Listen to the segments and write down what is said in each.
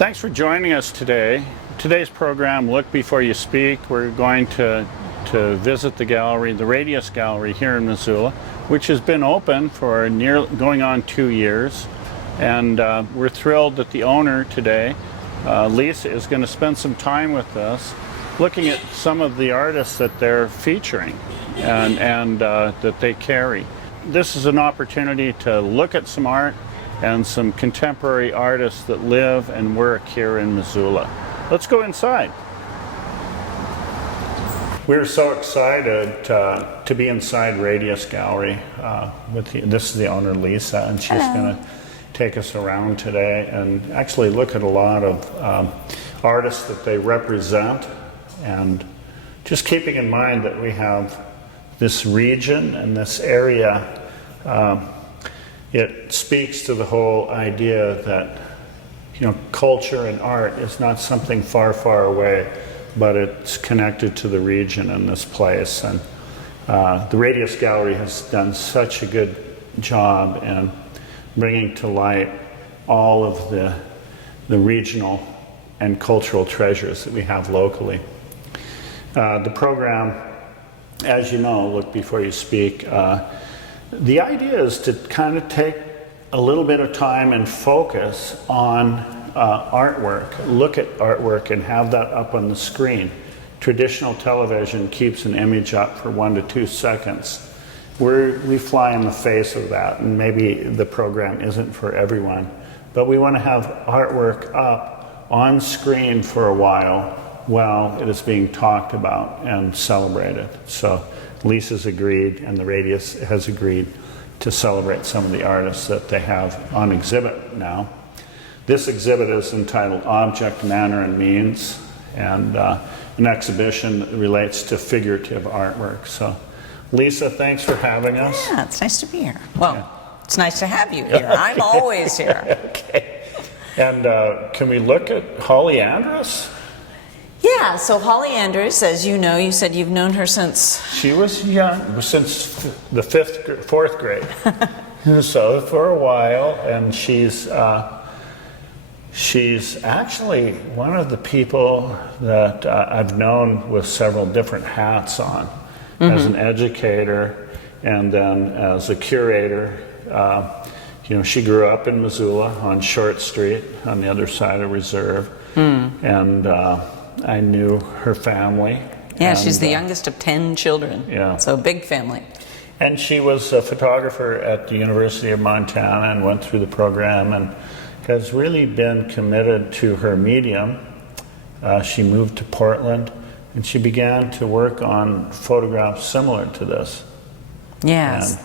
Thanks for joining us today. Today's program, Look Before You Speak, we're going to visit the gallery, the Radius Gallery here in Missoula, which has been open for going on 2 years. And we're thrilled that the owner today, Lisa, is going to spend some time with us looking at some of the artists that they're featuring and that they carry. This is an opportunity to look at some art and some contemporary artists that live and work here in Missoula. Let's go inside. We're so excited to be inside Radius Gallery. This is the owner, Lisa, and she's going to take us around today and actually look at a lot of artists that they represent, and just keeping in mind that we have this region and this area. It speaks to the whole idea that, culture and art is not something far, far away, but it's connected to the region and this place. And the Radius Gallery has done such a good job in bringing to light all of the regional and cultural treasures that we have locally. The program, as you know, Look Before You Speak, the idea is to kind of take a little bit of time and focus on artwork, look at artwork and have that up on the screen. Traditional television keeps an image up for 1 to 2 seconds. We fly in the face of that, and maybe the program isn't for everyone, but we want to have artwork up on screen for a while it is being talked about and celebrated. So Lisa's agreed, and the Radius has agreed to celebrate some of the artists that they have on exhibit now. This exhibit is entitled Object, Manner, and Means, and an exhibition that relates to figurative artwork. So, Lisa, thanks for having us. Yeah, it's nice to be here. Well, it's nice to have you here. Okay. I'm always here. Okay. And can we look at Holly Andrus? Yeah, so Holly Andrus, as you know, you said you've known her since... She was young, since the fourth grade. So for a while, and she's actually one of the people that I've known with several different hats on, as an educator and then as a curator. She grew up in Missoula on Short Street on the other side of Reserve, and I knew her family. Yeah, she's the youngest of 10 children. Yeah. So big family. And she was a photographer at the University of Montana and went through the program and has really been committed to her medium. She moved to Portland and she began to work on photographs similar to this. Yes.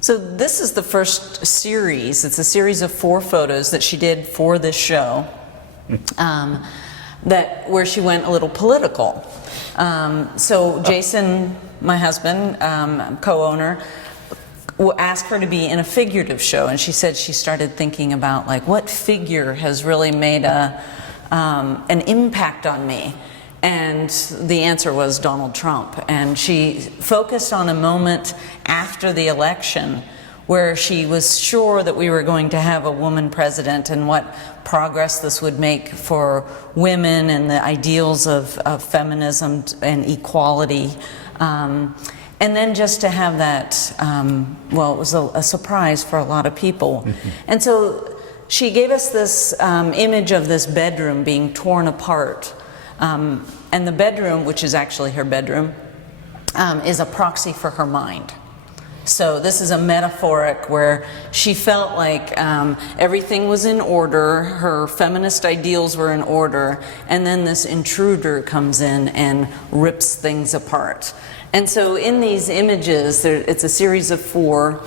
So this is the first series. It's a series of 4 photos that she did for this show. Where she went a little political. So Jason, my husband, co-owner, asked her to be in a figurative show, and she said she started thinking about what figure has really made an impact on me, and the answer was Donald Trump. And she focused on a moment after the election where she was sure that we were going to have a woman president and what progress this would make for women and the ideals of feminism and equality. And then just to have that, it was a surprise for a lot of people. And so she gave us this image of this bedroom being torn apart. And the bedroom, which is actually her bedroom, is a proxy for her mind. So this is a metaphoric where she felt like everything was in order, her feminist ideals were in order, and then this intruder comes in and rips things apart. And so in these images, it's a series of 4.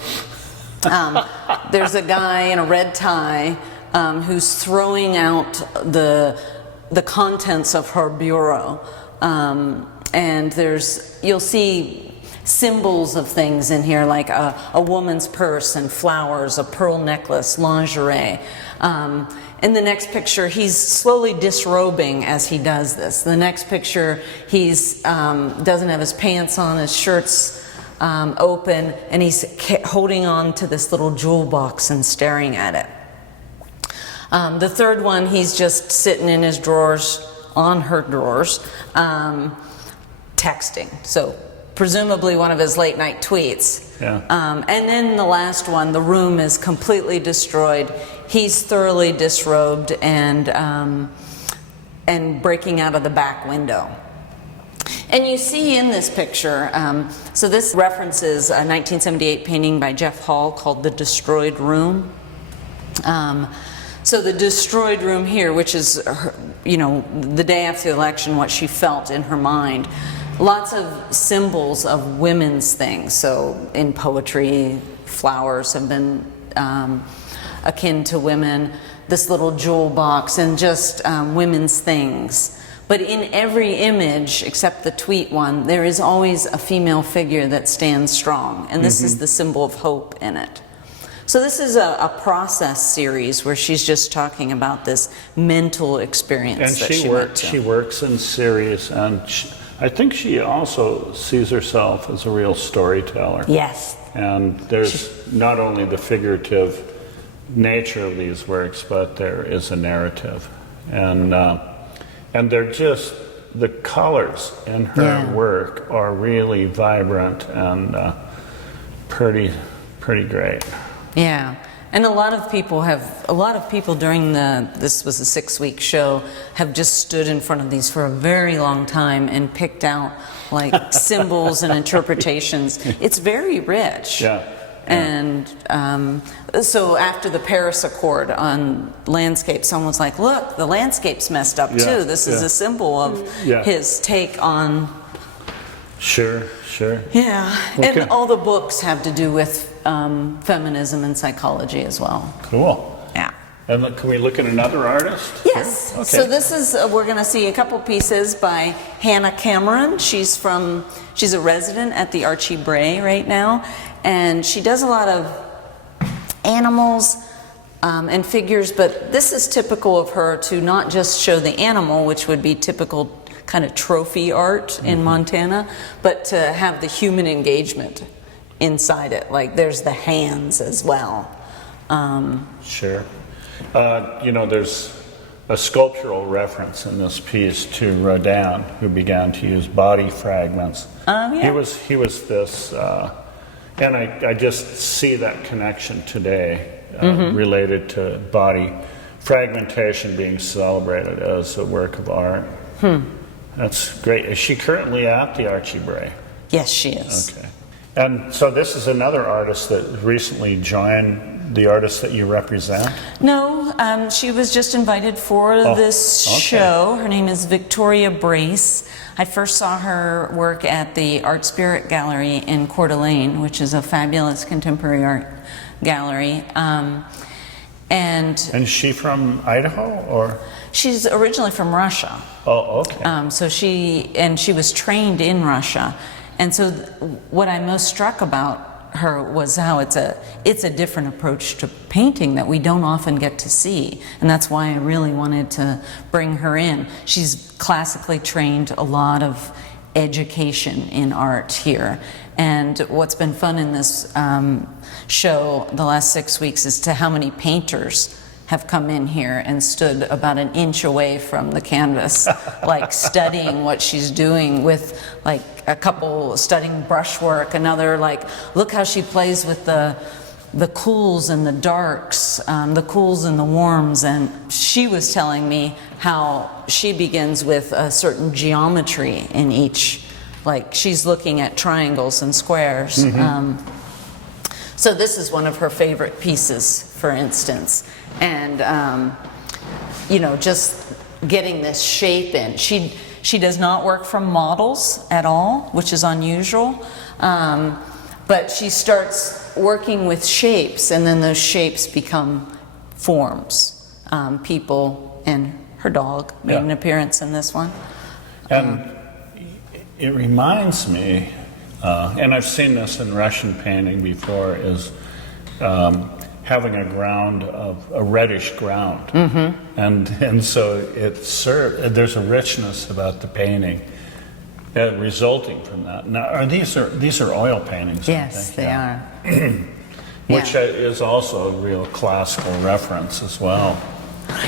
There's a guy in a red tie who's throwing out the contents of her bureau. And you'll see symbols of things in here, like a woman's purse and flowers, a pearl necklace, lingerie. In the next picture, he's slowly disrobing as he does this. The next picture, he's doesn't have his pants on, his shirt's open, and he's holding on to this little jewel box and staring at it. The third one, he's just sitting in his drawers, on her drawers, texting. So presumably one of his late night tweets. Yeah. And then the last one, the room is completely destroyed. He's thoroughly disrobed and breaking out of the back window. And you see in this picture, so this references a 1978 painting by Jeff Hall called The Destroyed Room. So the destroyed room here, which is, the day after the election, what she felt in her mind. Lots of symbols of women's things. So in poetry, flowers have been akin to women. This little jewel box and just women's things. But in every image, except the tweet one, there is always a female figure that stands strong. And this is the symbol of hope in it. So this is a process series where she's just talking about this mental experience that she went to. She works in series, and I think she also sees herself as a real storyteller. Yes. And there's not only the figurative nature of these works, but there is a narrative. And they're just, the colors in her work are really vibrant and pretty great. Yeah. And a lot of people during this was a 6-week show, have just stood in front of these for a very long time and picked out like symbols and interpretations. It's very rich. Yeah. And so after the Paris Accord on landscape, someone's like, look, the landscape's messed up too. This is a symbol of his take on... Sure. Yeah. Okay. And all the books have to do with feminism and psychology as well. Cool. Yeah. And can we look at another artist? Yes. Okay. So this is, we're going to see a couple pieces by Hannah Cameron. She's a resident at the Archie Bray right now. And she does a lot of animals and figures, but this is typical of her to not just show the animal, which would be typical kind of trophy art in Montana, but to have the human engagement inside it. Like there's the hands as well. Sure. There's a sculptural reference in this piece to Rodin, who began to use body fragments. He was this... And I just see that connection today related to body fragmentation being celebrated as a work of art. That's great. Is she currently at the Archie Bray? Yes, she is. Okay. And so this is another artist that recently joined the artists that you represent? No, she was just invited for this show. Her name is Victoria Brace. I first saw her work at the Art Spirit Gallery in Coeur d'Alene, which is a fabulous contemporary art gallery. And is she from Idaho, or? She's originally from Russia. Oh, okay. So she was trained in Russia. And so what I'm most struck about her was how it's a different approach to painting that we don't often get to see, and that's why I really wanted to bring her in. She's classically trained, a lot of education in art here, and what's been fun in this show the last 6 weeks is to how many painters have come in here and stood about an inch away from the canvas, like studying what she's doing, with like a couple studying brushwork, another like, look how she plays with the cools and the darks, the cools and the warms. And she was telling me how she begins with a certain geometry in each, like she's looking at triangles and squares. So this is one of her favorite pieces, for instance. And, just getting this shape in. She does not work from models at all, which is unusual. But she starts working with shapes, and then those shapes become forms. People and her dog made an appearance in this one. And it reminds me, and I've seen this in Russian painting before, is having a ground of a reddish ground, and so there's a richness about the painting resulting from that. Now, these are oil paintings? Yes, they are. Which is also a real classical reference as well.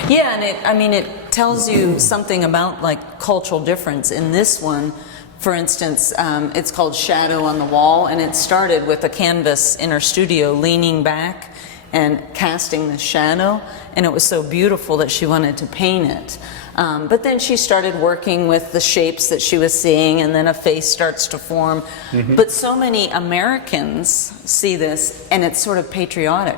Yeah, and it tells you something about like cultural difference. In this one, for instance, it's called Shadow on the Wall, and it started with a canvas in her studio leaning back and casting the shadow, and it was so beautiful that she wanted to paint it. But then she started working with the shapes that she was seeing, and then a face starts to form. But so many Americans see this, and it's sort of patriotic.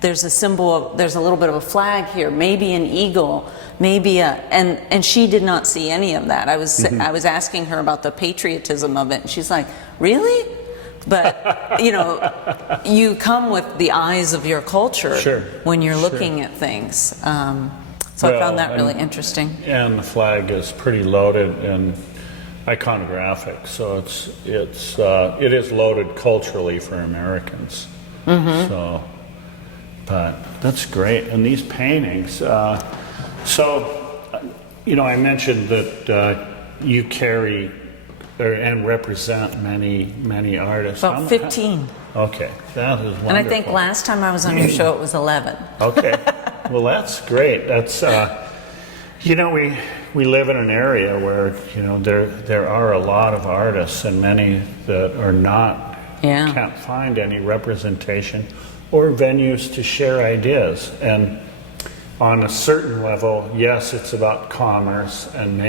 There's a symbol, there's a little bit of a flag here, maybe an eagle, maybe and she did not see any of that. I was asking her about the patriotism of it, and she's like, really? But, you come with the eyes of your culture when you're looking at things. So I found that really interesting. And the flag is pretty loaded and iconographic, so it is loaded culturally for Americans. So, but that's great. And these paintings. I mentioned that you carry and represent many artists. About 15. Okay, that is wonderful. And I think last time I was on your show it was 11. Okay, well that's great. That's we live in an area where there are a lot of artists, and many that are not can't find any representation or venues to share ideas. And on a certain level, yes, it's about commerce and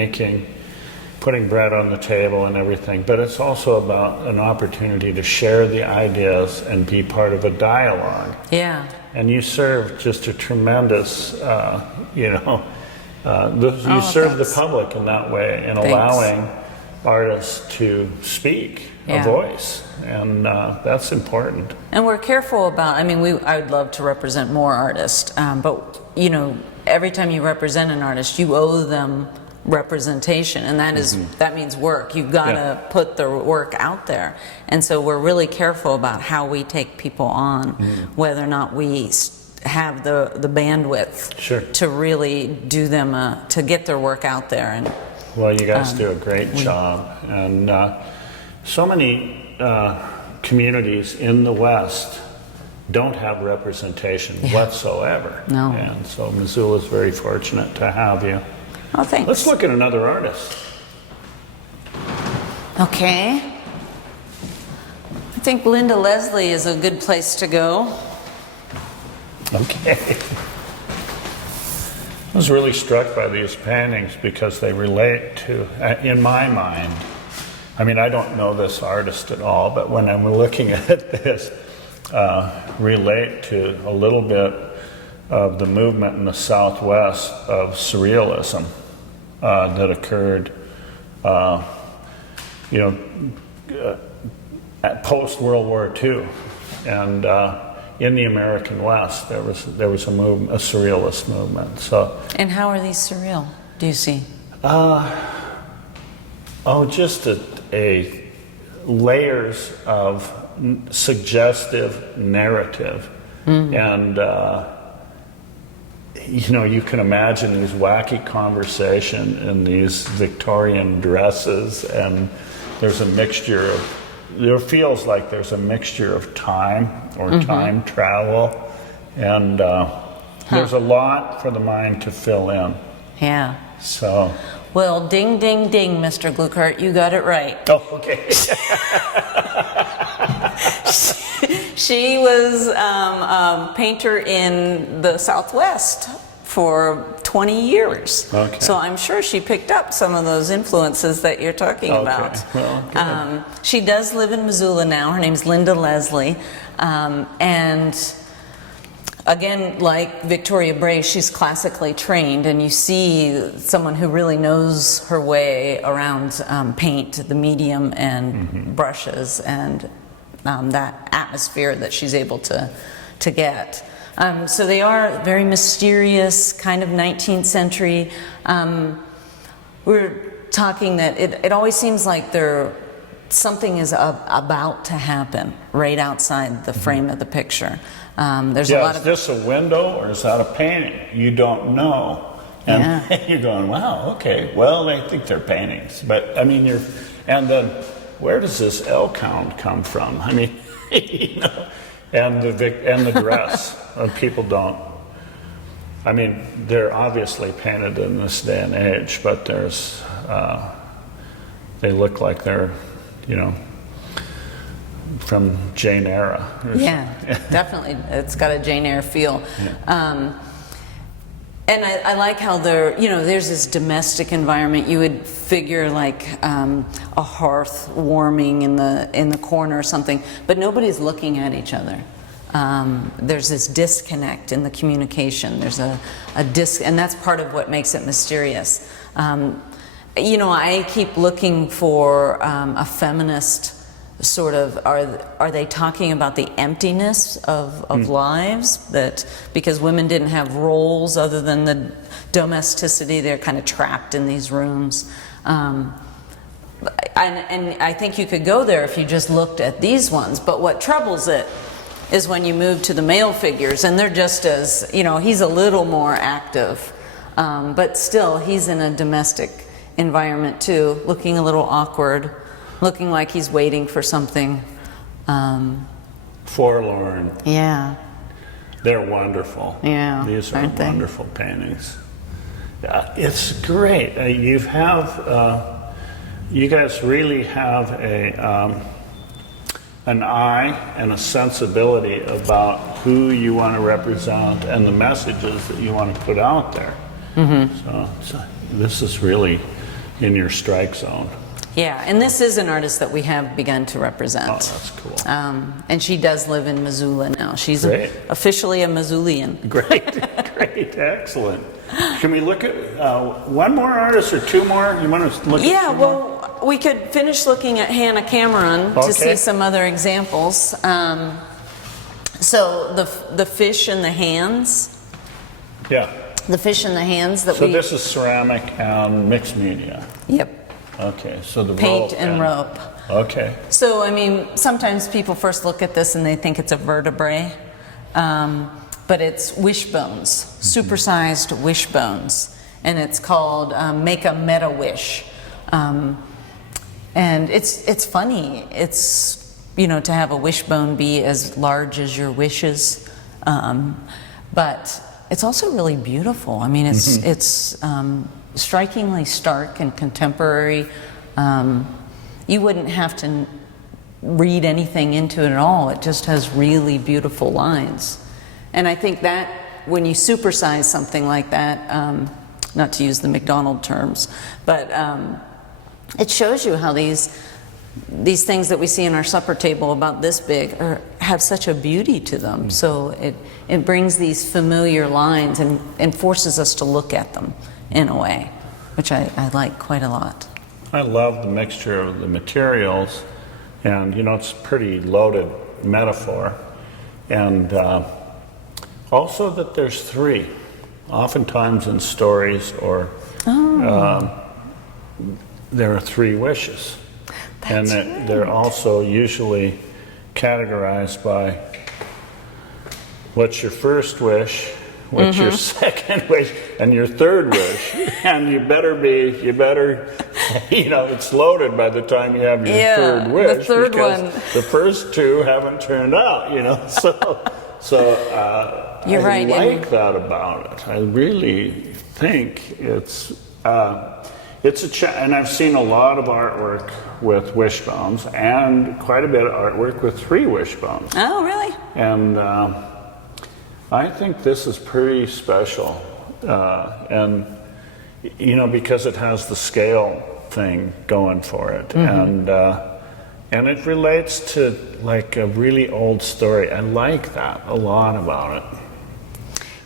putting bread on the table and everything, but it's also about an opportunity to share the ideas and be part of a dialogue. Yeah. And you serve just a tremendous, you serve the public in that way, in allowing artists to speak a voice, and that's important. And we're careful about, I would love to represent more artists, but every time you represent an artist, you owe them representation, and that means work. You've got to put the work out there, and so we're really careful about how we take people on, whether or not we have the bandwidth to really do them to get their work out there. And well, you guys do a great job, and so many communities in the West don't have representation whatsoever. No. And so Missoula is very fortunate to have you. Oh, thanks. Let's look at another artist. Okay. I think Linda Leslie is a good place to go. Okay. I was really struck by these paintings because they relate to, in my mind, I don't know this artist at all, but when I'm looking at this, relate to a little bit of the movement in the Southwest of surrealism that occurred, at post-World War II, and in the American West there was a surrealist movement. So. And how are these surreal? Do you see? Just a layers of suggestive narrative, and you can imagine these wacky conversation in these Victorian dresses, and there's a mixture of, there feels like there's a mixture of time or time travel, and there's a lot for the mind to fill in. Yeah. So. Well, ding, ding, ding, Mr. Gluckert, you got it right. Oh, okay. She was a painter in the Southwest for 20 years. Okay. So I'm sure she picked up some of those influences that you're talking about. Well, she does live in Missoula now. Her name's Linda Leslie. And again, like Victoria Bray, she's classically trained, and you see someone who really knows her way around paint, the medium, and brushes, and that atmosphere that she's able to get. So they are very mysterious, kind of 19th century. We're talking that it always seems like something is about to happen right outside the frame of the picture. There's a lot of. Is this a window or is that a painting? You don't know, and you're going, "Wow, okay. Well, I think they're paintings." But and then where does this L count come from? And the dress. People don't. I mean, they're obviously painted in this day and age, but they look like they're, you know, from Jane Eyre. Yeah, definitely. It's got a Jane Eyre feel. Yeah. And I like how there's this domestic environment. You would figure like a hearth warming in the corner or something, but nobody's looking at each other. There's this disconnect in the communication. There's a and that's part of what makes it mysterious. I keep looking for a feminist sort of, are they talking about the emptiness of lives, that because women didn't have roles other than the domesticity, they're kind of trapped in these rooms. And I think you could go there if you just looked at these ones, but what troubles it is when you move to the male figures, and they're just as, he's a little more active, but still he's in a domestic environment too, looking a little awkward, looking like he's waiting for something. Forlorn. Yeah. They're wonderful. Yeah. These are aren't they? wonderful paintings. Yeah, it's great. You guys really have an eye and a sensibility about who you want to represent and the messages that you want to put out there. Mm-hmm. So this is really in your strike zone. Yeah, and this is an artist that we have begun to represent. Oh, that's cool. And she does live in Missoula now. She's officially a Missoulian. Great, excellent. Can we look at one more artist or two more? You want to look at two more? We could finish looking at Hannah Cameron to see some other examples. So the fish in the hands. Yeah. The fish in the hands that So this is ceramic and mixed media. Yep. Okay, so the paint rope and rope. Okay. So, I mean, sometimes people first look at this and they think it's a vertebrae, but it's wishbones, supersized wishbones, and it's called Make a Meta Wish. And it's funny. It's, to have a wishbone be as large as your wishes, but it's also really beautiful. I mean, it's strikingly stark and contemporary. You wouldn't have to read anything into it at all. It just has really beautiful lines. And I think that when you supersize something like that, not to use the McDonald terms, but it shows you how these things that we see in our supper table about this big have such a beauty to them. So it brings these familiar lines and forces us to look at them in a way, which I like quite a lot. I love the mixture of the materials, and it's a pretty loaded metaphor, and also that there's three. Oftentimes in stories there are three wishes. That's and they're also usually categorized by what's your first wish, what's your second wish, and your third wish. And you better, it's loaded by the time you have your third wish. The third because one. The first two haven't turned out, So You're right. I like that about it. I really think it's a and I've seen a lot of artwork with wishbones and quite a bit of artwork with three wishbones. Oh, really? And I think this is pretty special, and because it has the scale thing going for it, and it relates to like a really old story. I like that a lot about it.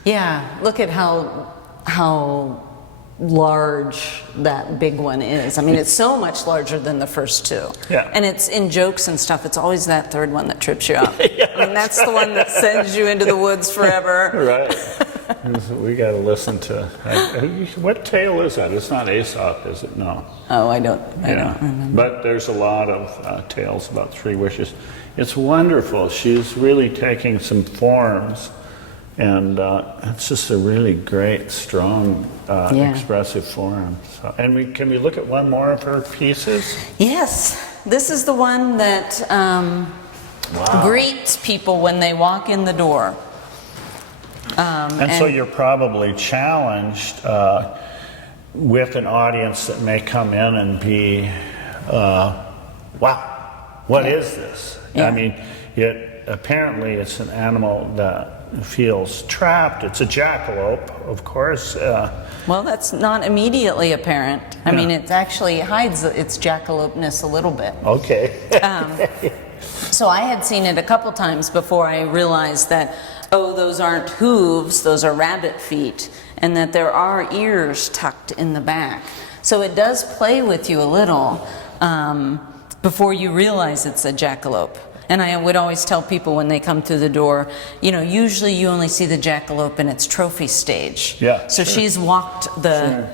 Yeah, look at how large that big one is. I mean, it's so much larger than the first two. Yeah. And it's in jokes and stuff. It's always that third one that trips you up. I mean, that's the one that sends you into the woods forever. Right. We got to listen to. What tale is that? It's not Aesop, is it? No. Oh, I don't remember. But there's a lot of tales about three wishes. It's wonderful. She's really taking some forms. And it's just a really great, strong, expressive form. So, and can we look at one more of her pieces? Yes. This is the one that greets people when they walk in the door. And so you're probably challenged with an audience that may come in and be, wow, what is this? Yeah. I mean, apparently it's an animal that feels trapped. It's a jackalope, of course. Well, that's not immediately apparent. I mean, it actually hides its jackalopeness a little bit. Okay. So I had seen it a couple times before I realized that, oh, those aren't hooves, those are rabbit feet, and that there are ears tucked in the back. So it does play with you a little before you realize it's a jackalope. And I would always tell people when they come through the door, you know, usually you only see the jackalope in its trophy stage. Yeah. So sure. she's walked the... Sure.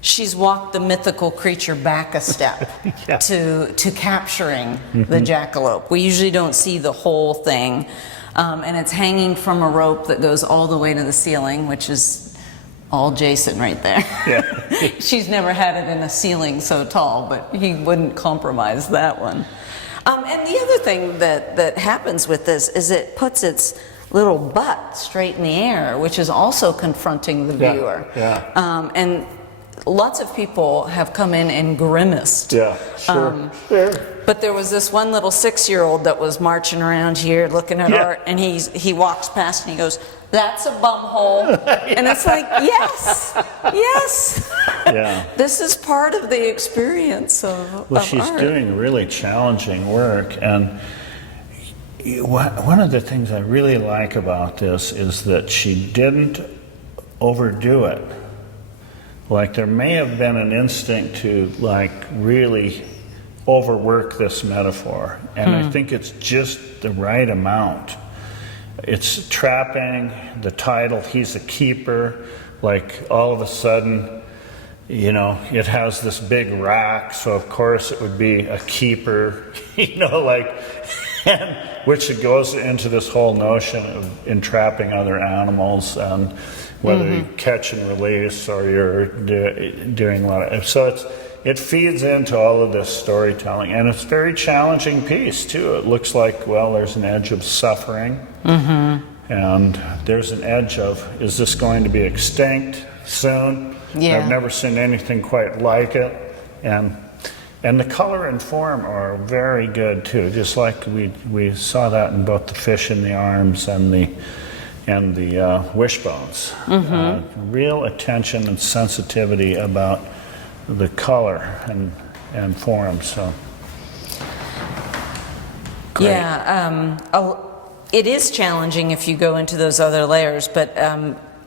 She's walked the mythical creature back a step Yeah. to capturing the jackalope. We usually don't see the whole thing, and it's hanging from a rope that goes all the way to the ceiling, which is all Jason right there. Yeah. She's never had it in a ceiling so tall, but he wouldn't compromise that one. And the other thing that happens with this is it puts its little butt straight in the air, which is also confronting the viewer. Yeah. And lots of people have come in and grimaced. Yeah, sure. But there was this one little 6-year-old that was marching around here looking at art, and he walks past and he goes, "That's a bum hole." And it's like, yes, yes. Yeah. This is part of the experience of She's art. doing really challenging work, and one of the things I really like about this is that she didn't overdo it. Like, there may have been an instinct to, like, really overwork this metaphor, and I think it's just the right amount. It's trapping, the title, he's a keeper, like, all of a sudden, you know, it has this big rack, so of course it would be a keeper, you know, like, which it goes into this whole notion of entrapping other animals, and whether you catch and release or you're doing a lot of, so it feeds into all of this storytelling, and it's a very challenging piece too. It looks like, well, there's an edge of suffering, and there's an edge of, is this going to be extinct soon? Yeah. I've never seen anything quite like it, and the color and form are very good too, just like we saw that in both the fish in the arms and the wishbones. Real attention and sensitivity about the color and form. So, great. Yeah, it is challenging if you go into those other layers, but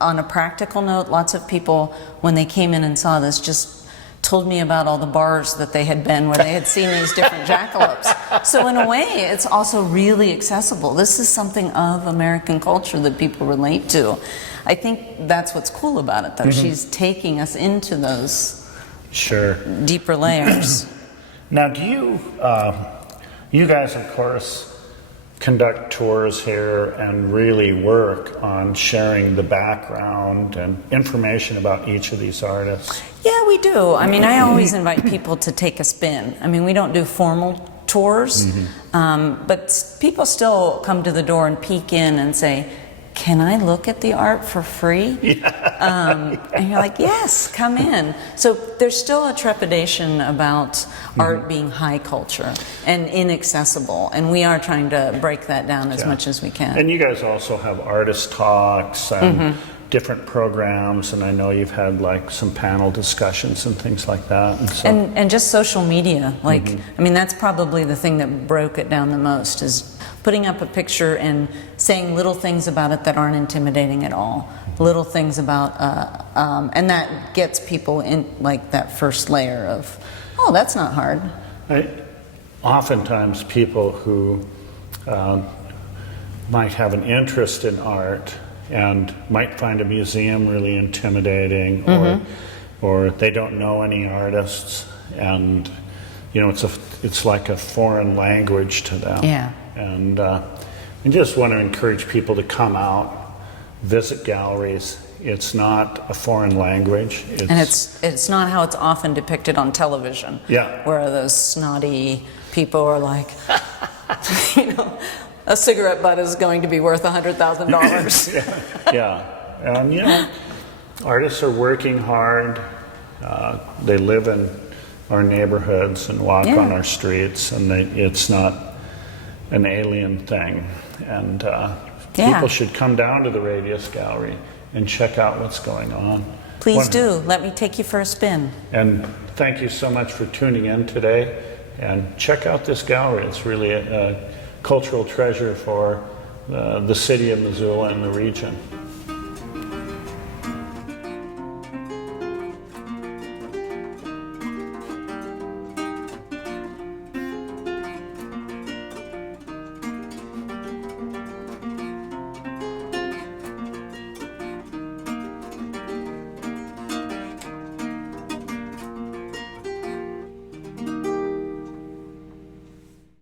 on a practical note, lots of people, when they came in and saw this, just told me about all the bars that they had been where they had seen these different jackalopes. So in a way, it's also really accessible. This is something of American culture that people relate to. I think that's what's cool about it, though. She's taking us into those Sure. deeper layers. Now, do you guys, of course, conduct tours here and really work on sharing the background and information about each of these artists? Yeah, we do. I mean, I always invite people to take a spin. I mean, we don't do formal tours, but people still come to the door and peek in and say, "Can I look at the art for free?" And you're like, "Yes, come in." So there's still a trepidation about art being high culture and inaccessible, and we are trying to break that down as much as we can. And you guys also have artist talks and different programs, and I know you've had like some panel discussions and things like that. And, so, and just social media, like, I mean, that's probably the thing that broke it down the most, is putting up a picture and saying little things about it that aren't intimidating at all. Little things about, and that gets people in, like, that first layer of, oh, that's not hard. Oftentimes people who might have an interest in art and might find a museum really intimidating, or they don't know any artists, and you know, it's like a foreign language to them. Yeah. And I just want to encourage people to come out, visit galleries. It's not a foreign language. And it's not how it's often depicted on television. Yeah. Where those snotty people are like, you know, a cigarette butt is going to be worth $100,000. Yeah, and you know, artists are working hard. They live in our neighborhoods and walk on our streets, and it's not an alien thing. And people should come down to the Radius Gallery and check out what's going on. Please do. Let me take you for a spin. And thank you so much for tuning in today. And check out this gallery. It's really a cultural treasure for the city of Missoula and the region.